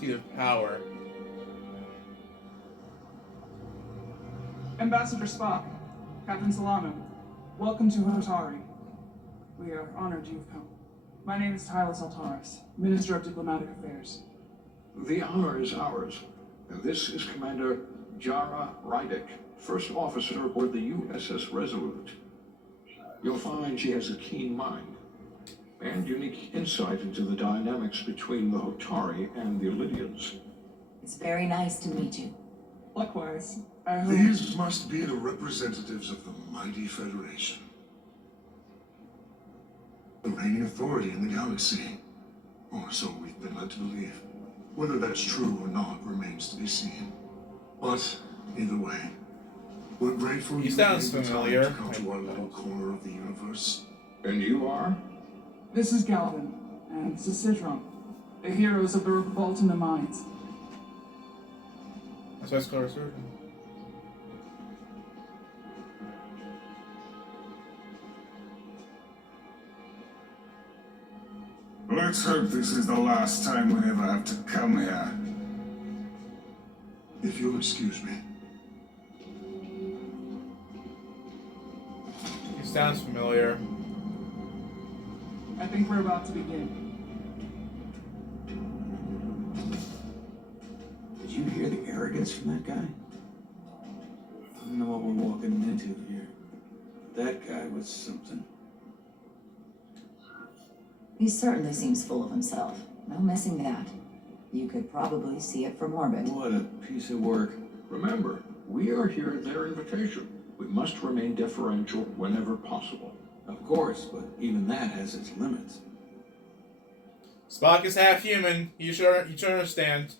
seat of power. Ambassador Spock, Captain Solano, welcome to Hotari. We are honored you've come. My name is Tylos Altaris, Minister of Diplomatic Affairs. The honor is ours. And this is Commander Jara Rydick, first officer aboard the USS Resolute. You'll find she has a keen mind and unique insight into the dynamics between the Hotari and the Illydians. It's very nice to meet you. Likewise, I hope... These must be the representatives of the mighty Federation. The reigning authority in the galaxy. Or so we've been led to believe. Whether that's true or not remains to be seen. But, either way, we're grateful He you sounds made the time familiar. to come to our little corner of the universe. And you are? This is Galvin, and Cicidron, the heroes of the revolt in the mines. That's why it's called Resurgence. Let's hope this is the last time we ever have to come here. If you'll excuse me. He sounds familiar. I think we're about to begin. Did you hear the arrogance from that guy? I don't know what we're walking into here. That guy was something. He certainly seems full of himself. No missing that. You could probably see it from orbit. What a piece of work. Remember, we are here at their invitation. We must remain deferential whenever possible. Of course, but even that has its limits. Spock is half human. You should understand.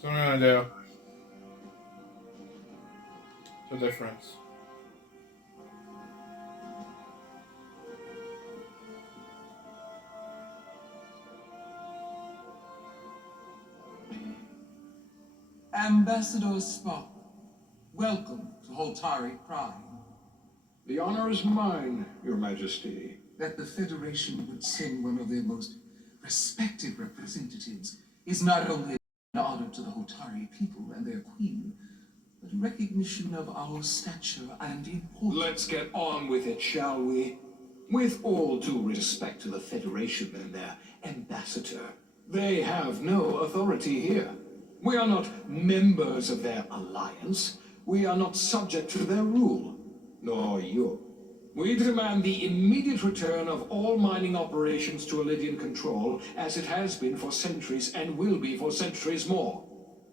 What am I gonna do? The difference. Ambassador Spock, welcome to Hotari Prime. The honor is mine, Your Majesty. That the Federation would send one of their most respected representatives is not only an honor to the Hotari people and their queen, but a recognition of our stature and importance. Let's get on with it, shall we? With all due respect to the Federation and their ambassador, they have no authority here. We are not members of their alliance. We are not subject to their rule, nor you. We demand the immediate return of all mining operations to Illydian control, as it has been for centuries and will be for centuries more.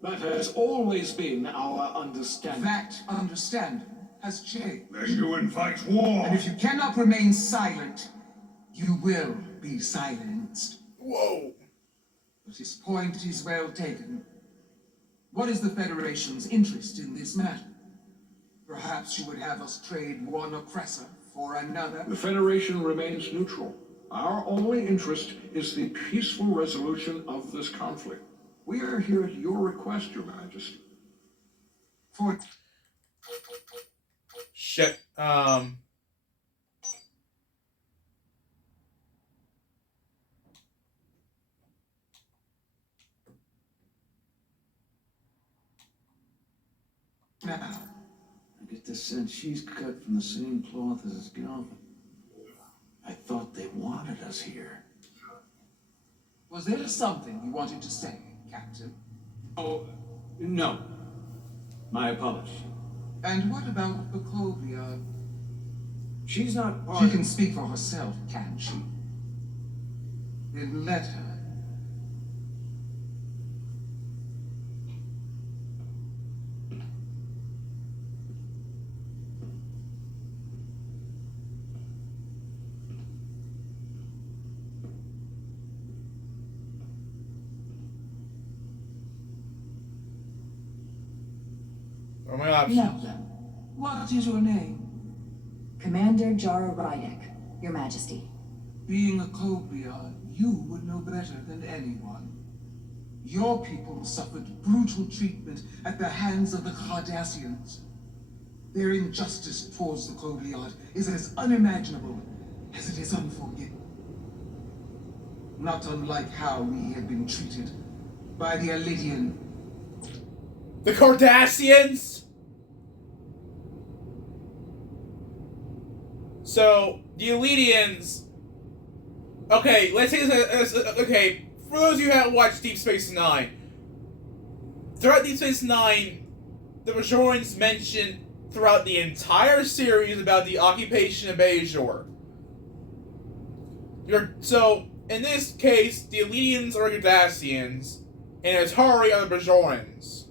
That has always been our understanding. That understanding has changed. Then you invite war! And if you cannot remain silent, you will be silenced. Whoa! But his point is well taken. What is the Federation's interest in this matter? Perhaps you would have us trade one oppressor for another? The Federation remains neutral. Our only interest is the peaceful resolution of this conflict. We are here at your request, Your Majesty. For Shit. now, I get the sense she's cut from the same cloth as Galvin. I thought they wanted us here. was there something you wanted to say, Captain? Oh, no. My apologies. And what about Bakovia? She's not part She can speak for herself, can she? Then let her. What are my options? No. What is your name? Commander Jara Rydek, Your Majesty. Being a Kobliad, you would know better than anyone. Your people suffered brutal treatment at the hands of the Cardassians. Their injustice towards the Kobliad is as unimaginable as it is unforgivable. Not unlike how we have been treated by the Elydian. The Cardassians? So, the Elydians... Okay, let's say this as... Okay, for those of you who haven't watched Deep Space Nine, throughout Deep Space Nine, the Bajorans mentioned throughout the entire series about the occupation of Bajor. So, in this case, the Elydians are Cardassians, and Atari are the Bajorans.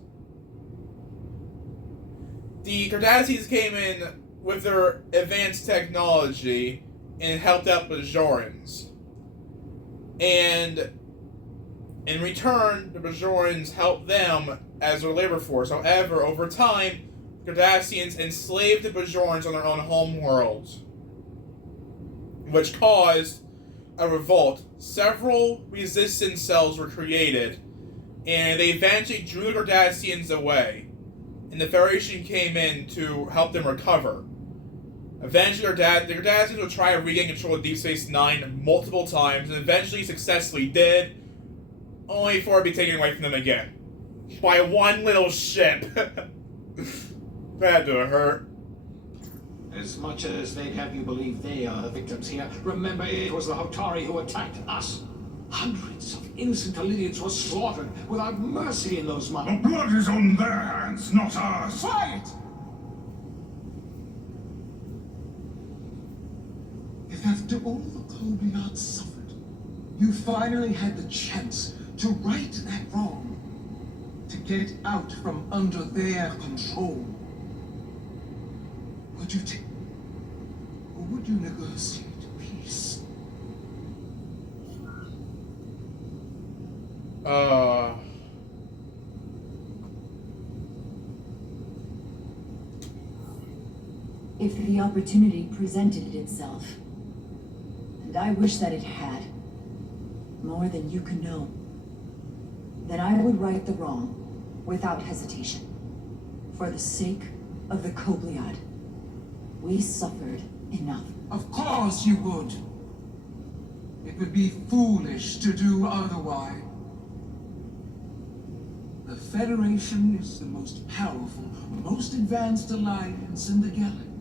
The Cardassians came in with their advanced technology and helped out Bajorans. And in return, the Bajorans helped them as their labor force. However, over time, Cardassians enslaved the Bajorans on their own homeworld, which caused a revolt. Several resistance cells were created, and they eventually drew the Cardassians away, and the Federation came in to help them recover. Eventually, the Cardassians would try to regain control of Deep Space Nine multiple times, and eventually successfully did, only for it to be taken away from them again. By one little ship. That had to hurt. As much as they'd have you believe they are the victims here, remember it was the Hotari who attacked us. Hundreds of innocent Elydians were slaughtered without mercy in those The months. blood is on their hands, not ours. Quiet! If after all the Kobliad suffered, you finally had the chance to right that wrong, to get out from under their control, would you take, or would you negotiate peace? If the opportunity presented itself, and I wish that it had, more than you can know, then I would right the wrong without hesitation. For the sake of the Kobliad, we suffered enough. Of course you would. It would be foolish to do otherwise. The Federation is the most powerful, most advanced alliance in the galaxy.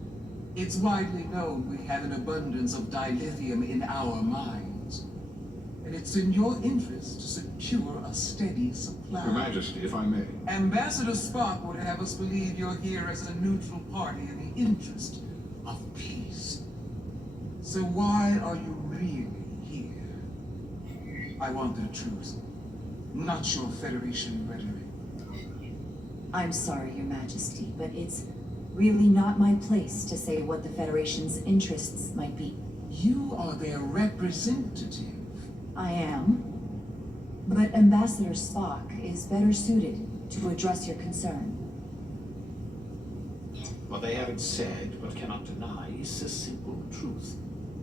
It's widely known we have an abundance of dilithium in our mines. And it's in your interest to secure a steady supply. Your Majesty, if I may. Ambassador Spock would have us believe you're here as a neutral party in the interest of peace. So why are you really here? I want the truth, not your Federation rhetoric. I'm sorry, Your Majesty, but it's really not my place to say what the Federation's interests might be. You are their representative. I am. But Ambassador Spock is better suited to address your concern. What they haven't said, but cannot deny, is the simple truth.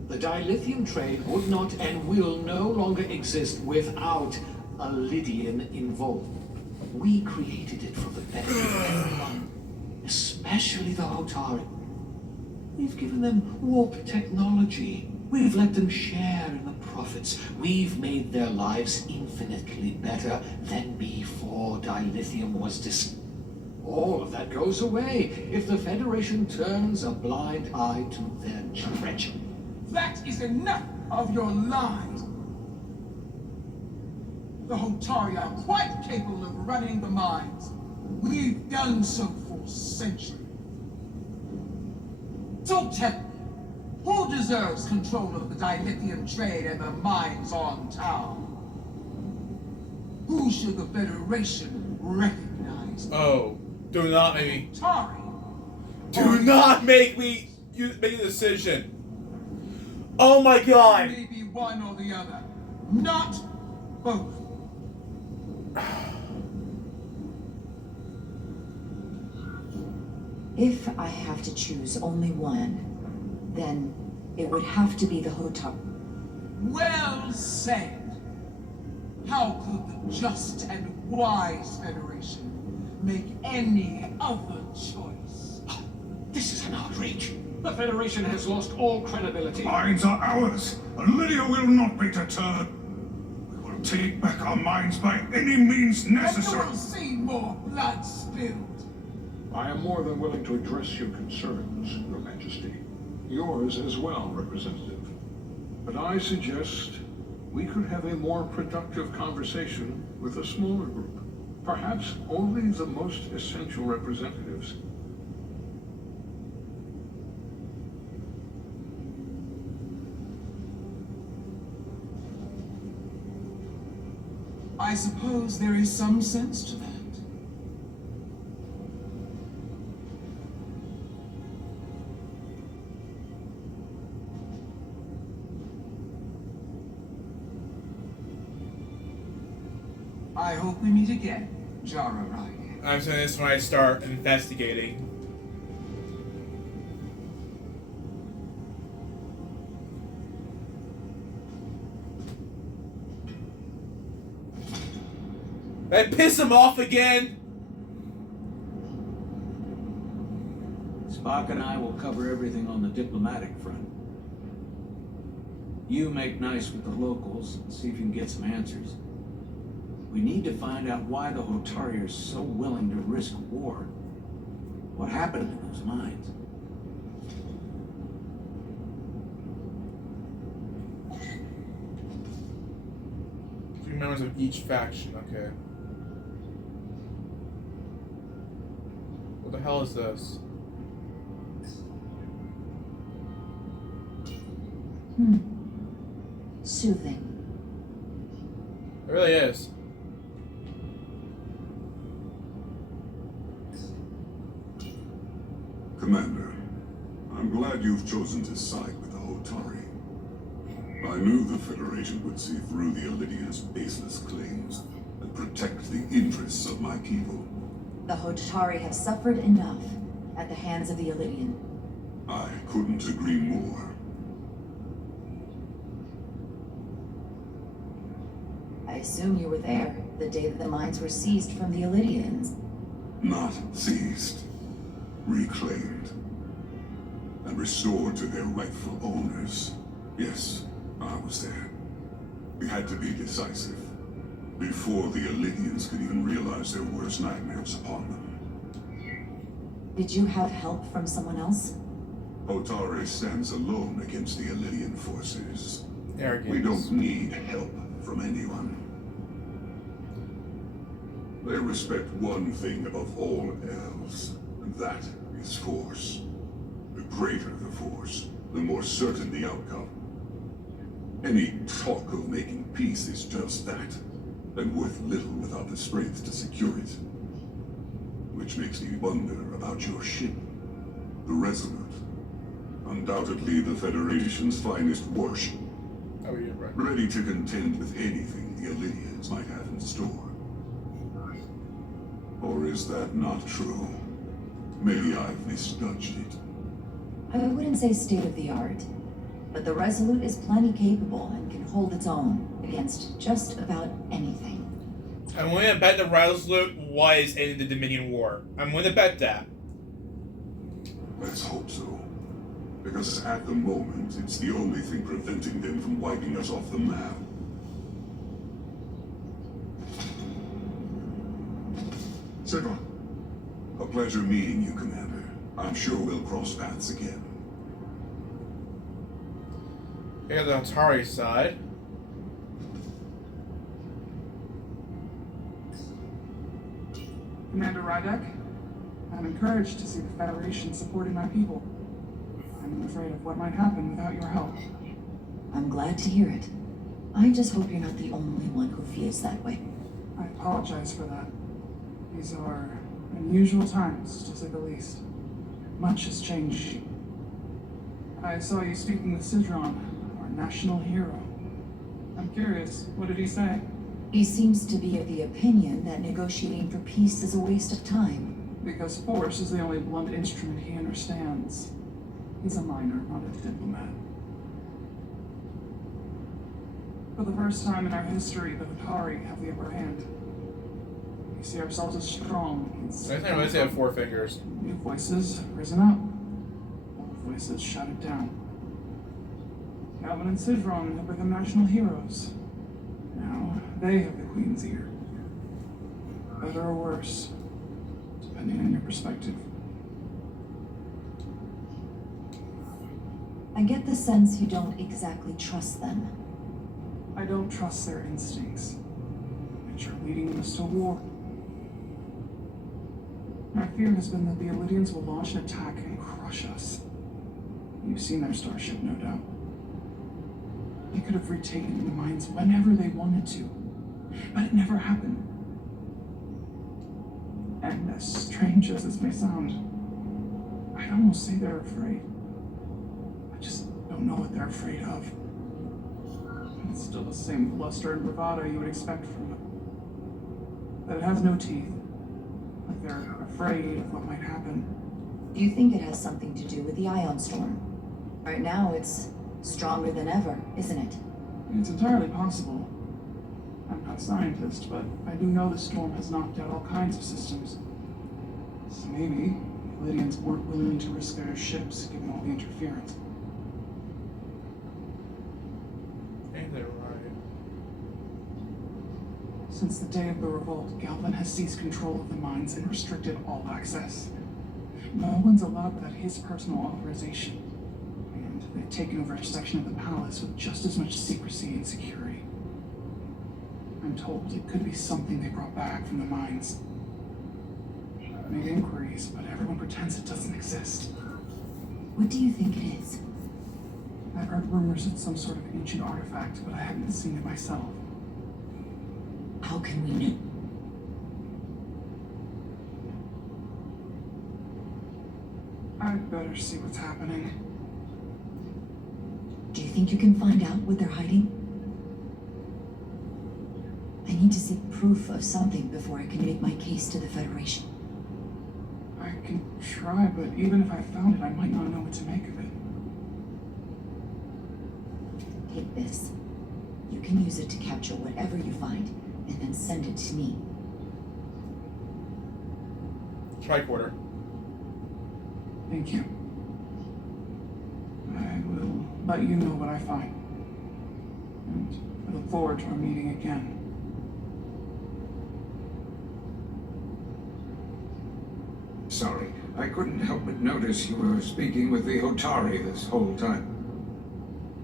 The dilithium trade would not and will no longer exist without a Lydian involvement. We created it for the benefit of everyone, especially the Hotari. We've given them warp technology. We've let them share in the profits. We've made their lives infinitely better than before dilithium was discovered. All of that goes away if the Federation turns a blind eye to their treachery. That is enough of your lies. The Hotari are quite capable of running the mines. We've done so for centuries. So tell me, who deserves control of the dilithium trade and the mines on town? Who should the Federation recognize? Oh, do not make me. Hotari? Do not make me make a decision. Oh my god. Maybe one or the other, not both. If I have to choose only one, then it would have to be the Hotar. Well said. How could the just and wise Federation make any other choice? This is an outrage. The Federation has lost all credibility. Mines are ours, and Lydia will not be deterred. We will take back our mines by any means And you necessary. will see more blood spilled. I am more than willing to address your concerns, Your Majesty. Yours as well, Representative. But I suggest we could have a more productive conversation with a smaller group. Perhaps only the most essential representatives. I suppose there is some sense to that. I hope we meet again, Jara Rai. I'm saying this when I start investigating. Did I piss him off again? Spock and I will cover everything on the diplomatic front. You make nice with the locals and see if you can get some answers. We need to find out why the Hotari are so willing to risk war. What happened in those mines? Three members of each faction, okay. What the hell is this? Soothing. It really is. Commander, I'm glad you've chosen to side with the Hotari. I knew the Federation would see through the Illidians' baseless claims and protect the interests of my people. The Hotari have suffered enough at the hands of the Illidian. I couldn't agree more. I assume you were there the day that the mines were seized from the Illidians. Not seized, reclaimed, and restored to their rightful owners. Yes, I was there. We had to be decisive, before the Illidians could even realize their worst nightmares upon them. Did you have help from someone else? Hotari stands alone against the Illidian forces. Arrogance. We don't need help from anyone. They respect one thing above all else, and that is force. The greater the force, the more certain the outcome. Any talk of making peace is just that, and worth little without the strength to secure it. Which makes me wonder about your ship, the Resolute. Undoubtedly the Federation's finest warship. Oh, you're right. Ready to contend with anything the Illidians might have in store. Or is that not true? Maybe I've misjudged it. I wouldn't say state of the art, but the Resolute is plenty capable and can hold its own against just about anything. I'm willing to bet the Resolute was in the Dominion War. I'm willing to bet that. Let's hope so. Because at the moment, it's the only thing preventing them from wiping us off the map. Sigma. A pleasure meeting you, Commander. I'm sure we'll cross paths again. Here's the Atari side. Commander Rydek, I'm encouraged to see the Federation supporting my people. I'm afraid of what might happen without your help. I'm glad to hear it. I just hope you're not the only one who feels that way. I apologize for that. These are unusual times, to say the least. Much has changed. I saw you speaking with Sidron, our national hero. I'm curious, what did he say? He seems to be of the opinion that negotiating for peace is a waste of time. Because force is the only blunt instrument he understands. He's a miner, not a diplomat. For the first time in our history, the Hotari have the upper hand. We see ourselves as strong. I think I have 4 fingers. New voices have risen up. Old voices shouted down. Calvin and Sidron have become national heroes. Now they have the Queen's ear. Better or worse, depending on your perspective. I get the sense you don't exactly trust them. I don't trust their instincts, which are leading us to war. My fear has been that the Illidians will launch an attack and crush us. You've seen their starship, no doubt. They could have retaken the mines whenever they wanted to, but it never happened. And as strange as this may sound, I'd almost say they're afraid. I just don't know what they're afraid of. It's still the same bluster and bravado you would expect from them. But it has no teeth. Like they're afraid of what might happen. Do you think it has something to do with the ion storm? Right now, it's stronger than ever, isn't it? It's entirely possible. I'm not a scientist, but I do know the storm has knocked out all kinds of systems. So maybe the Lydians weren't willing to risk their ships given all the interference. I think they're right. Since the day of the revolt, Galvin has seized control of the mines and restricted all access. No one's allowed without his personal authorization. And they've taken over a section of the palace with just as much secrecy and security. I'm told it could be something they brought back from the mines. I've made inquiries, but everyone pretends it doesn't exist. What do you think it is? I've heard rumors it's some sort of ancient artifact, but I haven't seen it myself. How can we know? I'd better see what's happening. Do you think you can find out what they're hiding? I need to see proof of something before I can make my case to the Federation. I can try, but even if I found it, I might not know what to make of it. Take this. You can use it to capture whatever you find, and then send it to me. Tricorder. Thank you. I will let you know what I find. And I look forward to our meeting again. Sorry, I couldn't help but notice you were speaking with the Hotari this whole time.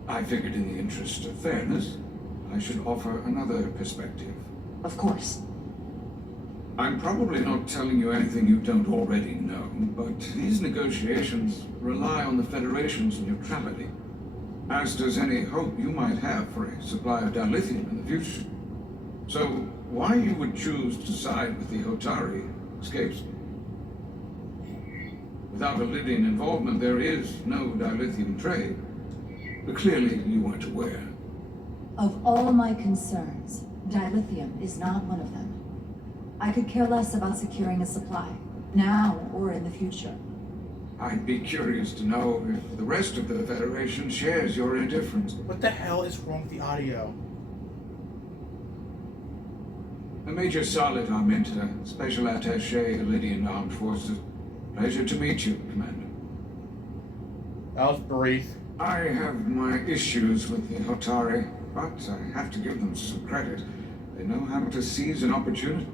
I figured in the interest of fairness, I should offer another perspective. Of course. I'm probably not telling you anything you don't already know, but these negotiations rely on the Federation's neutrality, as does any hope you might have for a supply of dilithium in the future. So, why you would choose to side with the Hotari escapes me. Without a Lydian involvement, there is no dilithium trade. But clearly, you weren't aware. Of all my concerns, dilithium is not one of them. I could care less about securing a supply, now or in the future. I'd be curious to know if the rest of the Federation shares your indifference. What the hell is wrong with the audio? Major Solid Armenta, Special Attaché, Lydian Armed Forces. Pleasure to meet you, Commander. That was brief. I have my issues with the Hotari, but I have to give them some credit. They know how to seize an opportunity.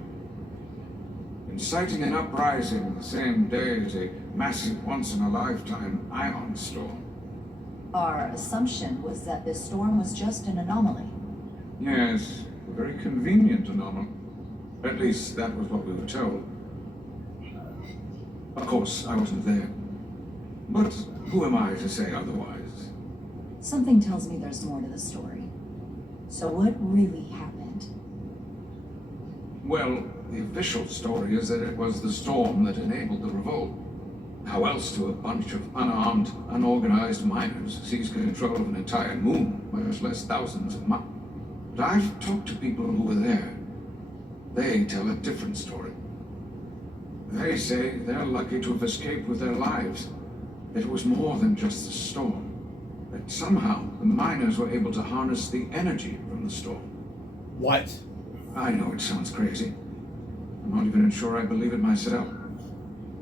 Inciting an uprising the same day as a massive once-in-a-lifetime ion storm. Our assumption was that this storm was just an anomaly. Yes, a very convenient anomaly. At least that was what we were told. Of course, I wasn't there. But who am I to say otherwise? Something tells me there's more to the story. So what really happened? Well, the official story is that it was the storm that enabled the revolt. How else do a bunch of unarmed, unorganized miners seize control of an entire moon, much less thousands of miles? But I've talked to people who were there. They tell a different story. They say they're lucky to have escaped with their lives. It was more than just the storm. That somehow the miners were able to harness the energy from the storm. What? I know it sounds crazy. I'm not even sure I believe it myself.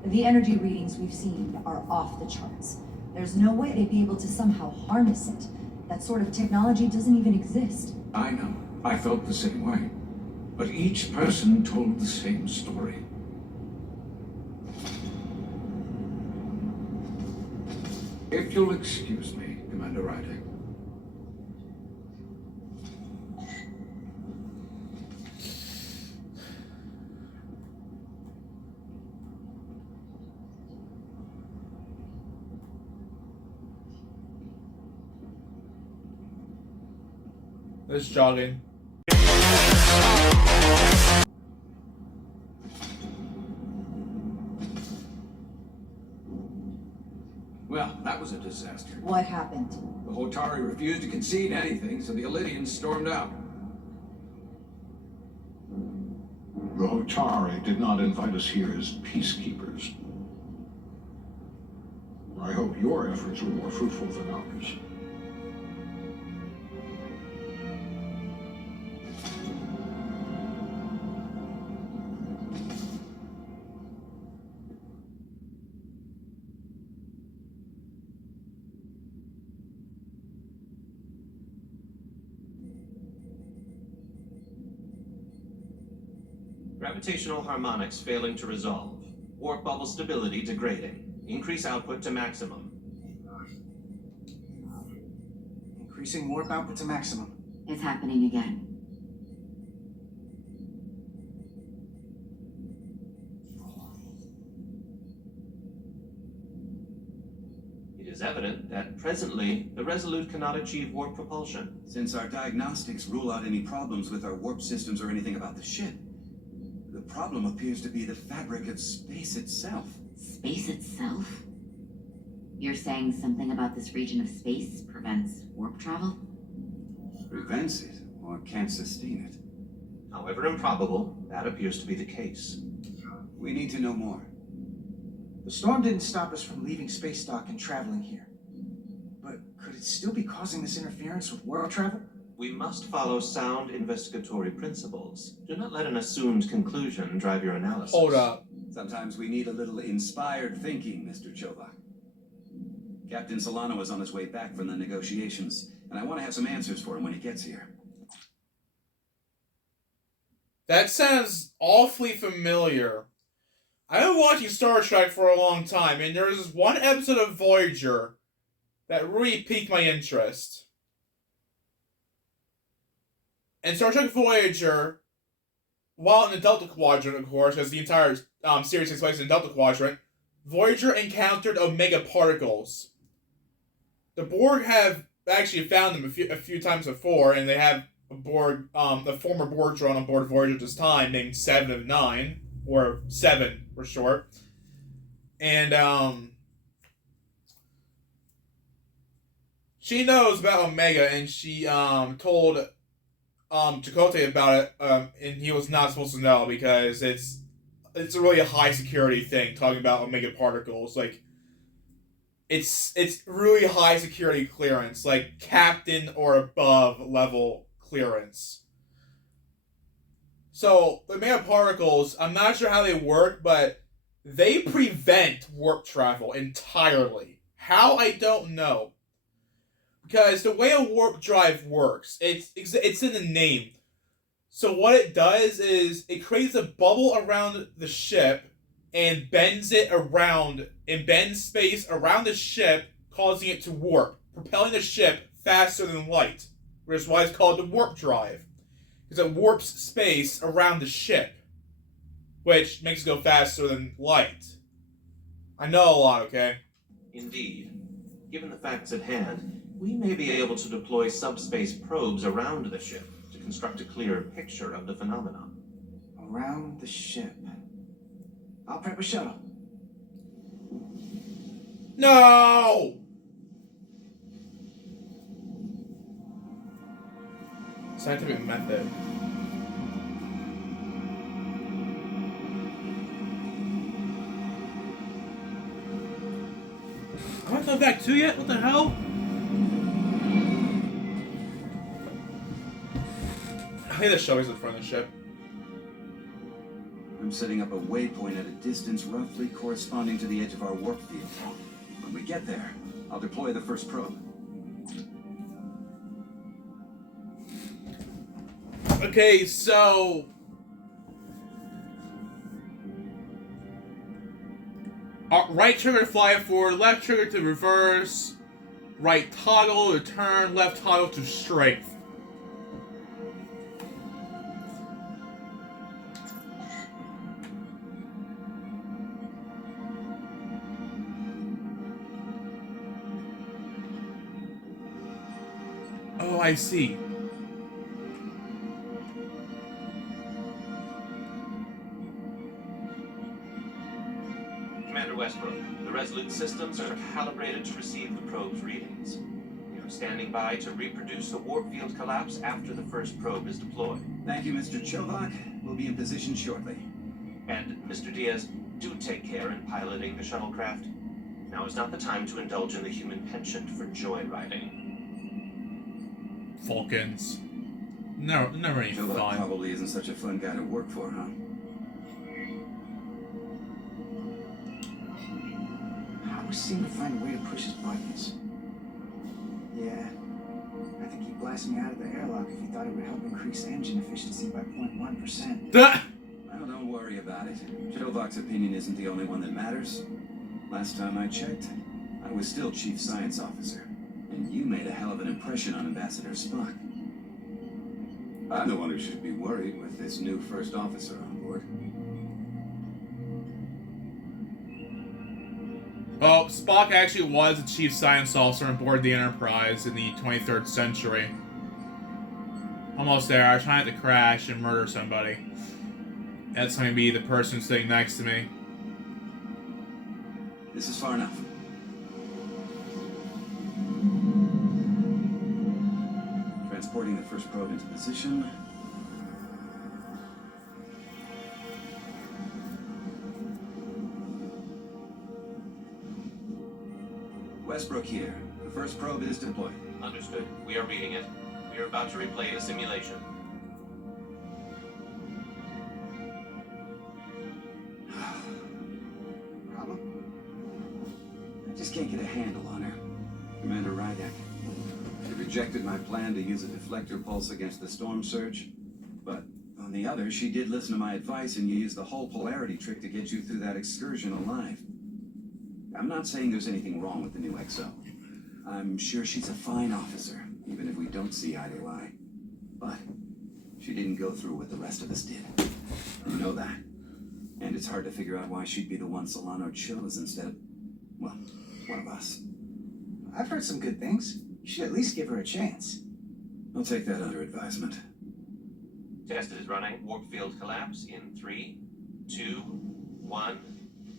The energy readings we've seen are off the charts. There's no way they'd be able to somehow harness it. That sort of technology doesn't even exist. I know. I felt the same way. But each person told the same story. If you'll excuse me, Commander Ryder. Let's jogging. Well, that was a disaster. What happened? The Hotari refused to concede anything, so the Illidians stormed out. The Hotari did not invite us here as peacekeepers. I hope your efforts were more fruitful than ours. Gravitational harmonics failing to resolve. Warp bubble stability degrading. Increase output to maximum. Increasing warp output to maximum. It's happening again. It is evident that presently the Resolute cannot achieve warp propulsion. Since our diagnostics rule out any problems with our warp systems or anything about the ship, the problem appears to be the fabric of space itself. Space itself? You're saying something about this region of space prevents warp travel? Prevents it, or can't sustain it. However improbable, that appears to be the case. We need to know more. The storm didn't stop us from leaving space dock and traveling here. But could it still be causing this interference with warp travel? We must follow sound investigatory principles. Do not let an assumed conclusion drive your analysis. Hold up. Sometimes we need a little inspired thinking, Mr. Chobak. Captain Solano is on his way back from the negotiations, and I want to have some answers for him when he gets here. That sounds awfully familiar. I've been watching Star Trek for a long time, and there was this one episode of Voyager that really piqued my interest. And Star Trek Voyager, while in the Delta Quadrant, of course, because the entire series takes place in the Delta Quadrant, Voyager encountered Omega particles. The Borg have actually found them a few times before, and they have a former Borg drone on board Voyager at this time named 7 of 9, or 7 for short. And she knows about Omega, and she told Chakotay about it, and he was not supposed to know because it's a really high security thing talking about Omega particles. Like, it's really high security clearance, like captain or above level clearance. So the Omega particles, I'm not sure how they work, but they prevent warp travel entirely. How, I don't know. Because the way a warp drive works, it's in the name. So what it does is it creates a bubble around the ship and bends it around, and bends space around the ship, causing it to warp, propelling the ship faster than light, which is why it's called the warp drive. Because it warps space around the ship, which makes it go faster than light. I know a lot, okay? Indeed. Given the facts at hand, we may be able to deploy subspace probes around the ship to construct a clearer picture of the phenomenon. Around the ship. I'll prep a shuttle. No! Scientific method. I'm not going back too yet? What the hell? I hate the shovels in front of the ship. I'm setting up a waypoint at a distance roughly corresponding to the edge of our warp field. When we get there, I'll deploy the first probe. Okay, so... right trigger to fly forward, left trigger to reverse, right toggle to turn, left toggle to strength. Oh, I see. Commander Westbrook, the Resolute systems are calibrated to receive the probe's readings. We are standing by to reproduce the warp field collapse after the first probe is deployed. Thank you, Mr. Chovak. We'll be in position shortly. And, Mr. Diaz, do take care in piloting the shuttlecraft. Now is not the time to indulge in the human penchant for joyriding. Vulcans. Never any Chovak fun. probably isn't such a fun guy to work for, huh? I always seem to find a way to push his buttons. Yeah, I think he blasted me out of the airlock if he thought it would help increase engine efficiency by 0.1%. Well, don't worry about it. Chovak's opinion isn't the only one that matters. Last time I checked, I was still Chief Science Officer, and you made a hell of an impression on Ambassador Spock. I'm the one who should be worried with this new first officer on board. Well, Spock actually was a chief science officer on board the Enterprise in the 23rd century. Almost there. I was trying to crash and murder somebody. That's going to be the person sitting next to me. This is far enough. Transporting the first probe into position. Westbrook here. The first probe is deployed. Understood. We are reading it. We are about to replay the simulation. Problem? I just can't get a handle on her. Commander Rydek. She rejected my plan to use a deflector pulse against the storm surge. But on the other, she did listen to my advice and used the whole polarity trick to get you through that excursion alive. I'm not saying there's anything wrong with the new XO. I'm sure she's a fine officer, even if we don't see eye to eye. But she didn't go through what the rest of us did. You know that. And it's hard to figure out why she'd be the one Solano chose instead of, well, one of us. I've heard some good things. You should at least give her a chance. I'll take that under advisement. Test is running. Warp field collapse in 3, 2, 1,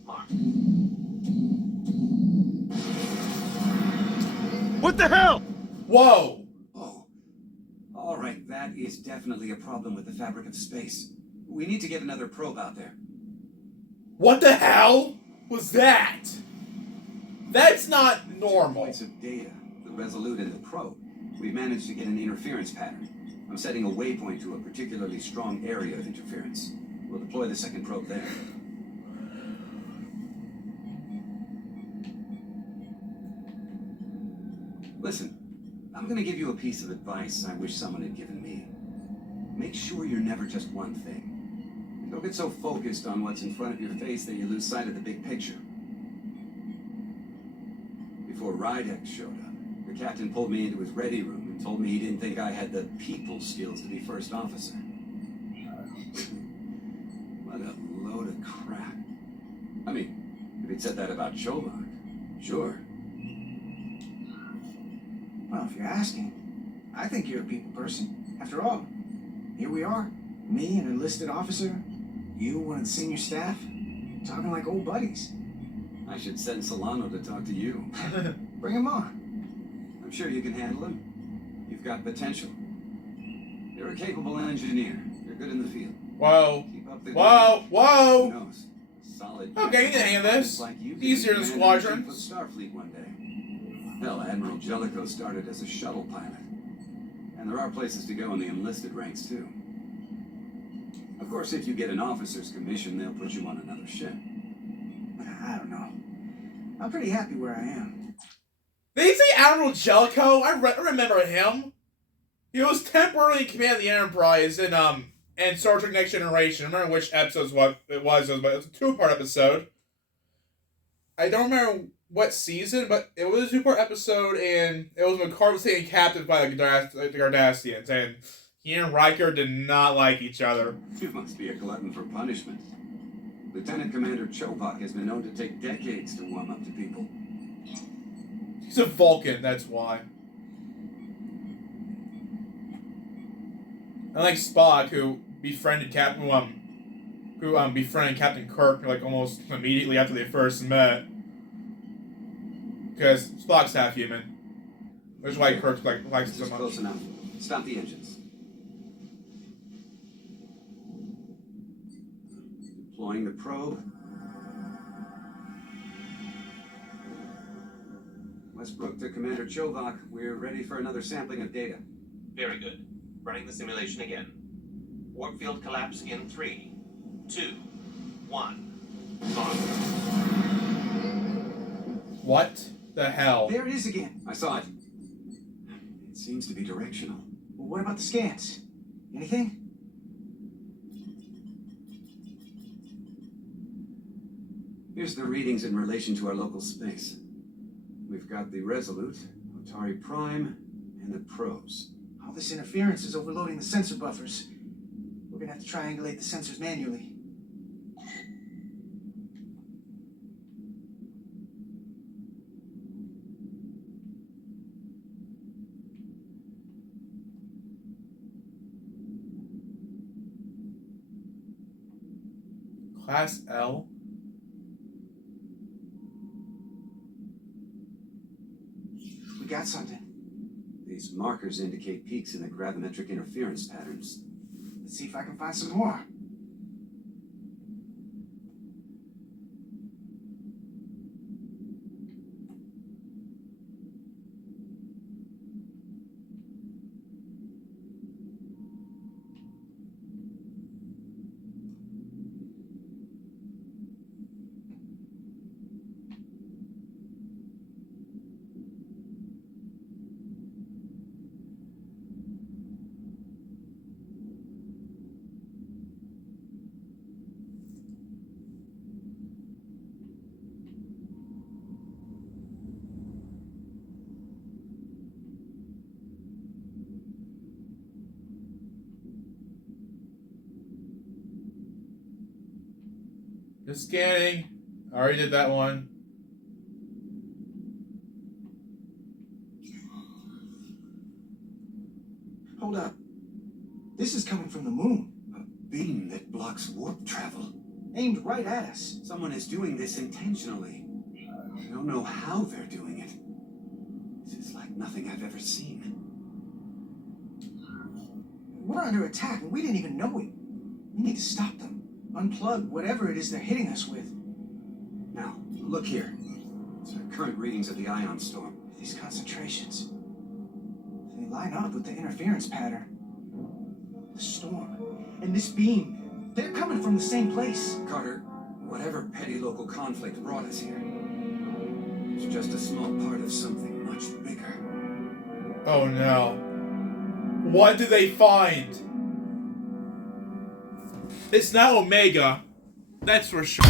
mark. What the hell? Whoa! Oh. All right, that is definitely a problem with the fabric of space. We need to get another probe out there. What the hell was that? That's not normal. Points of data, the Resolute and the probe. We've managed to get an interference pattern. I'm setting a waypoint to a particularly strong area of interference. We'll deploy the second probe there. Listen, I'm gonna give you a piece of advice I wish someone had given me. Make sure you're never just one thing. Don't get so focused on what's in front of your face that you lose sight of the big picture. Before Rydek showed up, the captain pulled me into his ready room and told me he didn't think I had the people skills to be first officer. What a load of crap. I mean, if he'd said that about Chovak, sure. Well, if you're asking, I think you're a people person. After all, here we are. Me, an enlisted officer. You, one of the senior staff. Talking like old buddies. I should send Solano to talk to you. Bring him on. I'm sure you can handle him. You've got potential. You're a capable engineer. You're good in the field. Whoa. Keep up the Whoa! Who Whoa! knows? Solid. Okay, you can hang of this. Like you could Easier be than commander-in-chief squadrons. of Starfleet one day. Hell, Admiral Jellicoe started as a shuttle pilot. And there are places to go in the enlisted ranks, too. Of course, if you get an officer's commission, they'll put you on another ship. I don't know. I'm pretty happy where I am. Did he say Admiral Jellicoe? I remember him. He was temporarily in command of the Enterprise in Star Trek Next Generation. I don't remember which episode it was, but it was a two-part episode. I don't remember what season, but it was a two-part episode, and it was when Picard was taken captive by the Cardassians, and he and Riker did not like each other. You must be a glutton for punishment. Lieutenant Commander Chobot has been known to take decades to warm up to people. He's a Vulcan, that's why. Unlike Spock, who befriended Captain Kirk like almost immediately after they first met, because Spock's half human, which is why Kirk likes him so much. Close enough. Stop the engines. Deploying the probe. Westbrook to Commander Chovak. We're ready for another sampling of data. Very good. Running the simulation again. Warp field collapse in 3, 2, 1. On. What the hell? There it is again. I saw it. It seems to be directional. Well, what about the scans? Anything? Here's the readings in relation to our local space. We've got the Resolute, Otari Prime, and the probes. All this interference is overloading the sensor buffers. We're gonna have to triangulate the sensors manually. Class L? We got something. These markers indicate peaks in the gravimetric interference patterns. Let's see if I can find some more. Just scanning. I already did that one. Hold up. This is coming from the moon. A beam that blocks warp travel. Aimed right at us. Someone is doing this intentionally. I don't know how they're doing it. This is like nothing I've ever seen. We're under attack and we didn't even know it. We need to stop them. Unplug whatever it is they're hitting us with. Now, look here. These are current readings of the ion storm. These concentrations. They line up with the interference pattern. The storm. And this beam. They're coming from the same place. Carter, whatever petty local conflict brought us here, it's just a small part of something much bigger. Oh no. What did they find? It's not Omega. That's for sure.